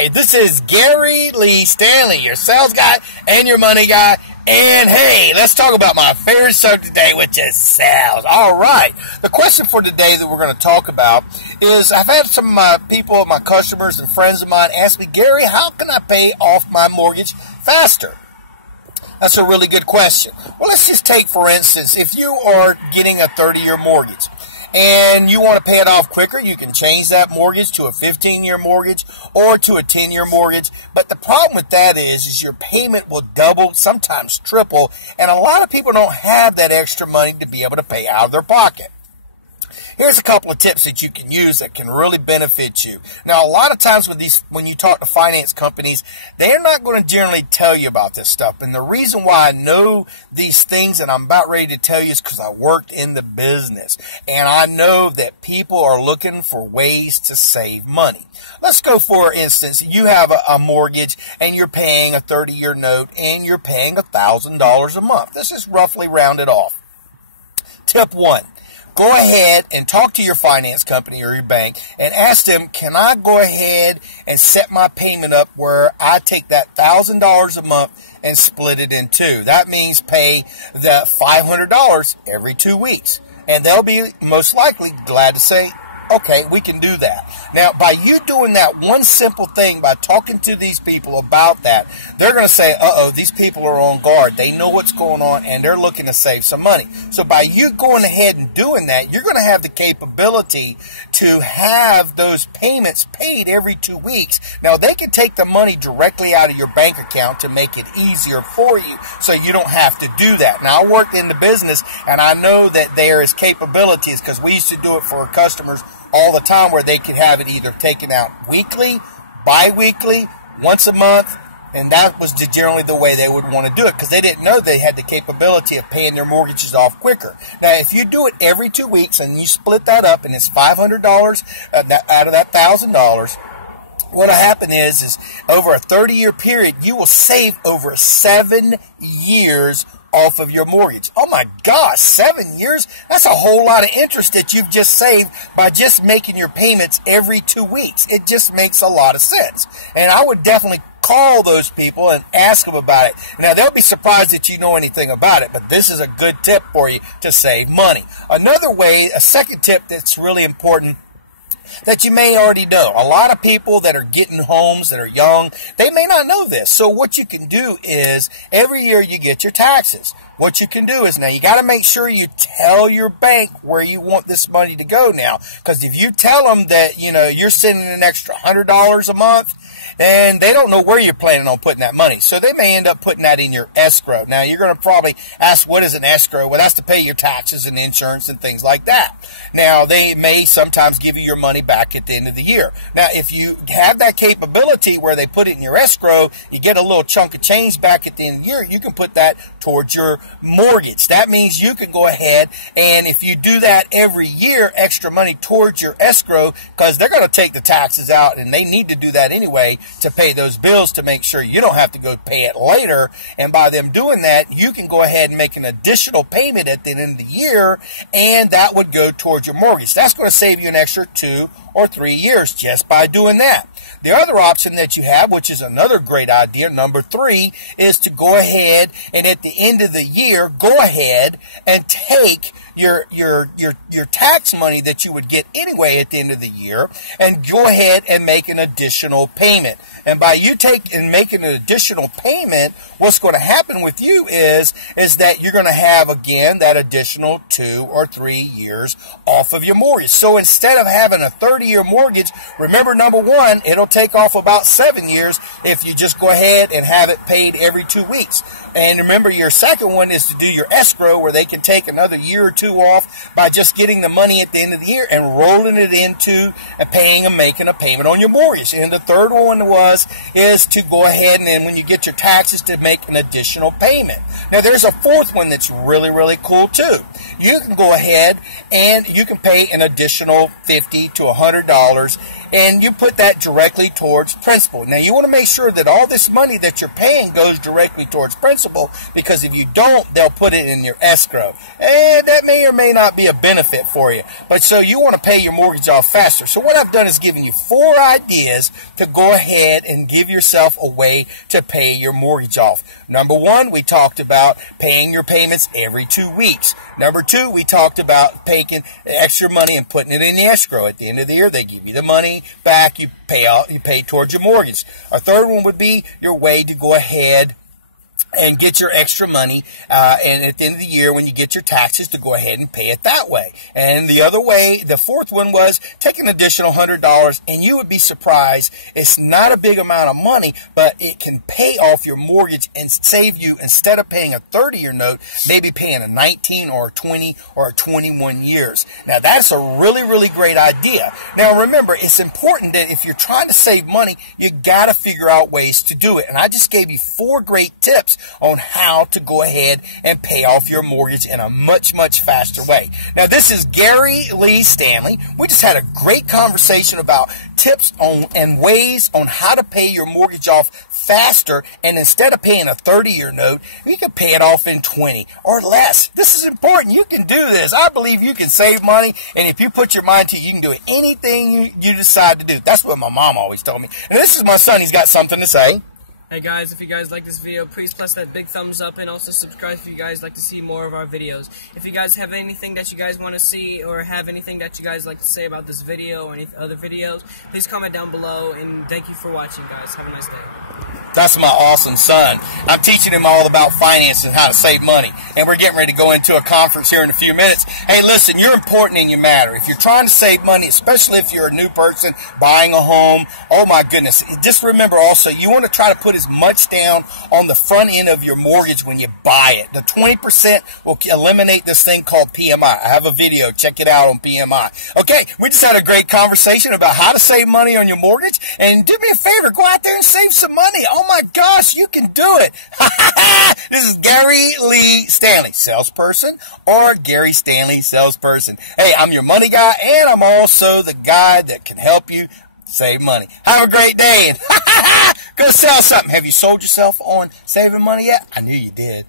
Hi, this is Gary Lee Stanley, your sales guy and your money guy. And hey, let's talk about my favorite subject today, which is sales. All right. The question for today that we're going to talk about is I've had some of my people, my customers and friends of mine ask me, Gary, how can I pay off my mortgage faster? That's a really good question. Well, let's just take, for instance, if you are getting a 30-year mortgage and you want to pay it off quicker, you can change that mortgage to a 15-year mortgage or to a 10-year mortgage. But the problem with that is your payment will double, sometimes triple, and a lot of people don't have that extra money to be able to pay out of their pocket. Here's a couple of tips that you can use that can really benefit you. Now, a lot of times when you talk to finance companies, they're not going to generally tell you about this stuff. And the reason why I know these things and I'm about ready to tell you is because I worked in the business. And I know that people are looking for ways to save money. Let's go, for instance, you have a mortgage and you're paying a 30-year note and you're paying $1,000 a month. Let's just roughly round it off. Tip 1. Go ahead and talk to your finance company or your bank and ask them, can I go ahead and set my payment up where I take that $1,000 a month and split it in two? That means pay the $500 every 2 weeks. And they'll be most likely glad to say, okay, we can do that. Now, by you doing that one simple thing, by talking to these people about that, they're going to say, uh-oh, these people are on guard. They know what's going on, and they're looking to save some money. So by you going ahead and doing that, you're going to have the capability to have those payments paid every 2 weeks. Now, they can take the money directly out of your bank account to make it easier for you, so you don't have to do that. Now, I worked in the business, and I know that there is capabilities, because we used to do it for our customers all the time, where they could have it either taken out weekly, bi-weekly, once a month, and that was generally the way they would want to do it, because they didn't know they had the capability of paying their mortgages off quicker. Now, if you do it every 2 weeks and you split that up and it's $500 out of that $1,000, what will happen is over a 30-year period, you will save over 7 years off of your mortgage. Oh my gosh, 7 years? That's a whole lot of interest that you've just saved by just making your payments every 2 weeks. It just makes a lot of sense. And I would definitely call those people and ask them about it. Now, they'll be surprised that you know anything about it, but this is a good tip for you to save money. Another way, a second tip that's really important that you may already know. A lot of people that are getting homes that are young, they may not know this. So what you can do is every year you get your taxes. What you can do is now you got to make sure you tell your bank where you want this money to go now. Because if you tell them that, you're sending an extra $100 a month, and they don't know where you're planning on putting that money. So they may end up putting that in your escrow. Now, you're going to probably ask, what is an escrow? Well, that's to pay your taxes and insurance and things like that. Now, they may sometimes give you your money back at the end of the year. Now, if you have that capability where they put it in your escrow, you get a little chunk of change back at the end of the year, you can put that towards your mortgage. That means you can go ahead, and if you do that every year, extra money towards your escrow, because they're going to take the taxes out, and they need to do that anyway to pay those bills to make sure you don't have to go pay it later. And by them doing that, you can go ahead and make an additional payment at the end of the year, and that would go towards your mortgage. That's going to save you an extra 2 or 3 years just by doing that. The other option that you have, which is another great idea, number 3, is to go ahead and at the end of the year, go ahead and take your tax money that you would get anyway at the end of the year and go ahead and make an additional payment. And by you making an additional payment, what's going to happen with you is that you're going to have, again, that additional 2 or 3 years off of your mortgage. So instead of having a 30-year mortgage, remember, number 1, it'll take off about 7 years if you just go ahead and have it paid every 2 weeks. And remember, your second one is to do your escrow, where they can take another year or 2 off by just getting the money at the end of the year and rolling it into paying and making a payment on your mortgage. And the third one is to go ahead and then when you get your taxes to make an additional payment. Now, there's a fourth one that's really, really cool too. You can go ahead and you can pay an additional $50 to $100 and you put that directly towards principal. Now, you want to make sure that all this money that you're paying goes directly towards principal, because if you don't, they'll put it in your escrow. And that may or may not be a benefit for you. But so you want to pay your mortgage off faster. So what I've done is given you 4 ideas to go ahead and give yourself a way to pay your mortgage off. Number 1, we talked about paying your payments every 2 weeks. Number 2, we talked about taking extra money and putting it in the escrow. At the end of the year, they give you the money back. You pay towards your mortgage. Our third one would be your way to go ahead and get your extra money, and at the end of the year when you get your taxes, to go ahead and pay it that way. And the other way, the fourth one, was take an additional $100, and you would be surprised. It's not a big amount of money, but it can pay off your mortgage and save you, instead of paying a 30-year note, maybe paying a 19 or a 20 or a 21 years. Now, that's a really, really great idea. Now, remember, it's important that if you're trying to save money, you got to figure out ways to do it. And I just gave you 4 great tips on how to go ahead and pay off your mortgage in a much, much faster way. Now, this is Gary Lee Stanley. We just had a great conversation about tips on and ways on how to pay your mortgage off faster, and instead of paying a 30-year note, you can pay it off in 20 or less. This is important. You can do this. I believe you can save money, and if you put your mind to it, you can do anything you decide to do. That's what my mom always told me. And this is my son. He's got something to say. Hey guys, if you guys like this video, please press that big thumbs up, and also subscribe if you guys like to see more of our videos. If you guys have anything that you guys want to see, or have anything that you guys like to say about this video or any other videos, please comment down below, and thank you for watching, guys. Have a nice day. That's my awesome son. I'm teaching him all about finance and how to save money. And we're getting ready to go into a conference here in a few minutes. Hey, listen, you're important and you matter. If you're trying to save money, especially if you're a new person buying a home, oh my goodness, just remember also, you want to try to put as much down on the front end of your mortgage when you buy it. The 20% will eliminate this thing called PMI. I have a video. Check it out on PMI. Okay, we just had a great conversation about how to save money on your mortgage. And do me a favor, go out there and save some money. Oh my gosh, you can do it. This is Gary Lee Stanley, salesperson, or Gary Stanley, salesperson. Hey, I'm your money guy, and I'm also the guy that can help you save money. Have a great day, and go sell something. Have you sold yourself on saving money yet? I knew you did.